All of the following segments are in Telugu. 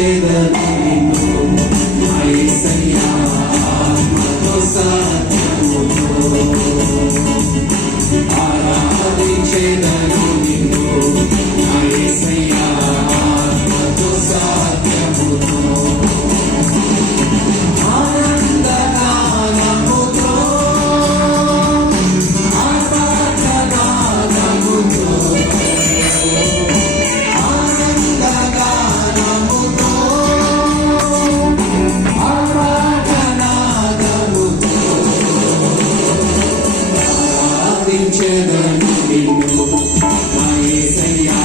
ఆరాధించెదను నిన్ను నా యేసయ్యా ఆత్మతో సత్యముతో ఆరాధించెదను నిన్ను నా యేసయ్యా ఆత్మతో సత్యముతో ఆనందగానముతో ఆర్భాటగానముతో ఆనందగానముతో ఆర్భాటనాదముతో ఆరాధించెదను నిన్ను నా యేసయ్యా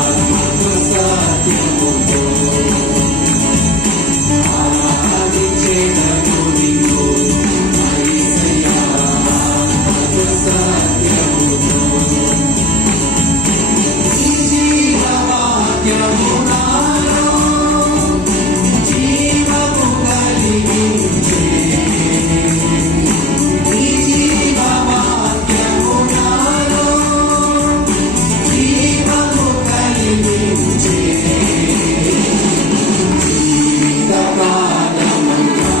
ఆత్మతో సత్యముతో ఆరాధించెదను నిన్ను నా యేసయ్యా ఆత్మతో సత్యముతో నీ జీవవాక్యము నాలో జీవము కలిగించే నీ జీవవాక్యము నాలో జీవము కలిగించే జీవితకాలమంతా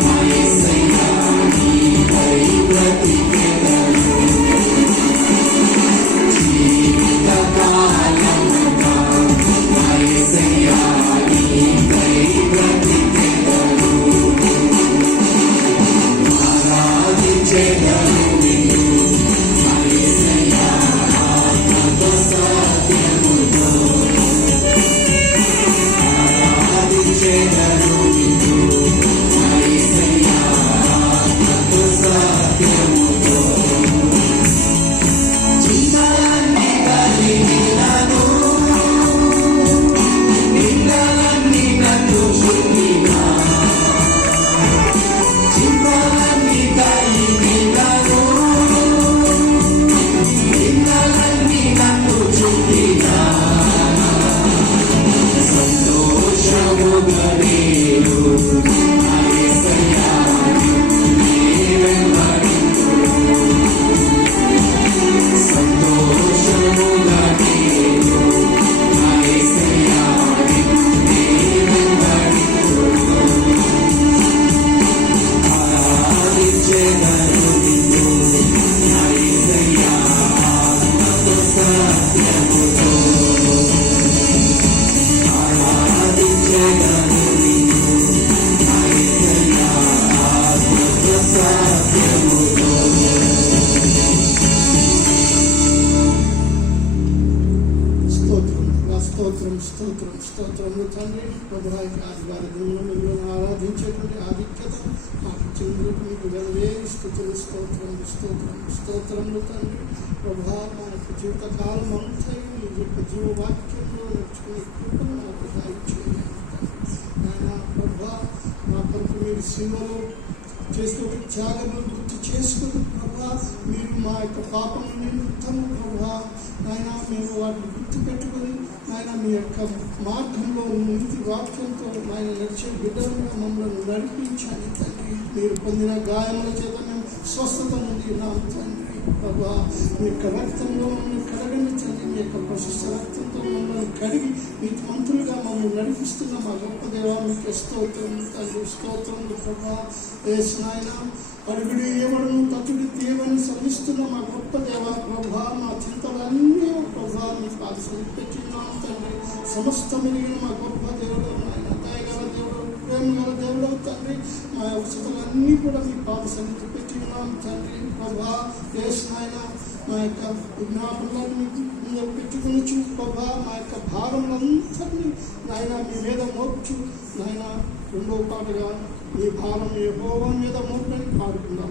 నా యేసయ్యా నీకై బ్రతికెదను జీవితకాలమంతా నా యేసయ్యా నీకై బ్రతికెదను ఆరాధించెదను నిన్ను నా యేసయ్యా ఆత్మతో సత్యముతో ఆరాధించెదను నిన్ను నా యేసయ్యా ఆత్మతో సత్యముతో చింతలన్నీ కలిగినను నిందలన్నీ నన్ను చుట్టినా చింతలన్నీ కలిగినను నిందలన్నీ నన్ను చుట్టినా సంతోషముగా నేను నా యేసయ్యా నిన్నే వెంబడింతును సంతోషముగా నేను నా యేసయ్యా నిన్నే వెంబడింతును ఆరాధించెదను నిన్ను నా యేసయ్యా ఆత్మతో సత్యముతో ఆరాధించెదను నిన్ను నా యేసయ్యా ఆత్మతో సత్యముతో స్తోత్రములు తండ్రి ప్రభు ఆదివారి దినంలో మిమ్మల్ని ఆరాధించేటువంటి ఆధిక్యత మాకు చెందుకు మీకు వెలవేరి స్తోత్రములు తండ్రి ప్రభా మా యొక్క జీవితకాలం అంతా మీ యొక్క జీవవాక్యంలో నడుచుకునే కృపను మాకు దాయిచేయండి నాయన ప్రభా మా కొరకు మీరు సినిమాలో చేసిన త్యాగములు గుర్తు చేసుకుని ప్రభా మీరు మా యొక్క పాపము నిమిత్తము ప్రభా నాయన మేము వాటిని గుర్తు పెట్టుకుని నాయన మీ యొక్క మార్గంలో నీతి వాక్యంతో నాయన నడిచే బిడ్డలుగా మమ్మల్ని నడిపించాలి తండ్రి మీరు పొందిన గాయముల చేత మేము స్వస్థత పొందినాము తండ్రి ప్రభా మీ యొక్క రక్తంలో మమ్మల్ని కడగండి తండ్రి మీ యొక్క ప్రశస్త రక్తంతో మమ్మల్ని కడిగి నీతి మంత్రులుగా మమ్మల్ని నడిపిస్తున్న మా గొప్ప దేవా మీకు స్తోత్రం తండ్రి స్తోత్రములు ప్రభా నాయన అడుగుడు ఏమడును తతుడి దేవని శ్రమిస్తున్న మా గొప్ప దేవా ప్రభా మా చింతలన్నీ ప్రభా మీ పాదశని పెట్టినాము తండ్రి సమస్తం ఎరిగిన మా గొప్ప దేవుడు నాయన దయగల దేవుడు ప్రేమ గల దేవుడు తండ్రి మా అవసరాలన్నీ కూడా మీ పాదశని పెట్టినాము తండ్రి ప్రభా నాయన మా యొక్క విజ్ఞాపనలను మీరు పెట్టుకుని ప్రభా మా యొక్క భారములందరినీ నాయన మీ మీద మోర్చు నాయన రెండో పాటగా మీ భారం యెహోవా మీద మోపని పాడుకుందాం.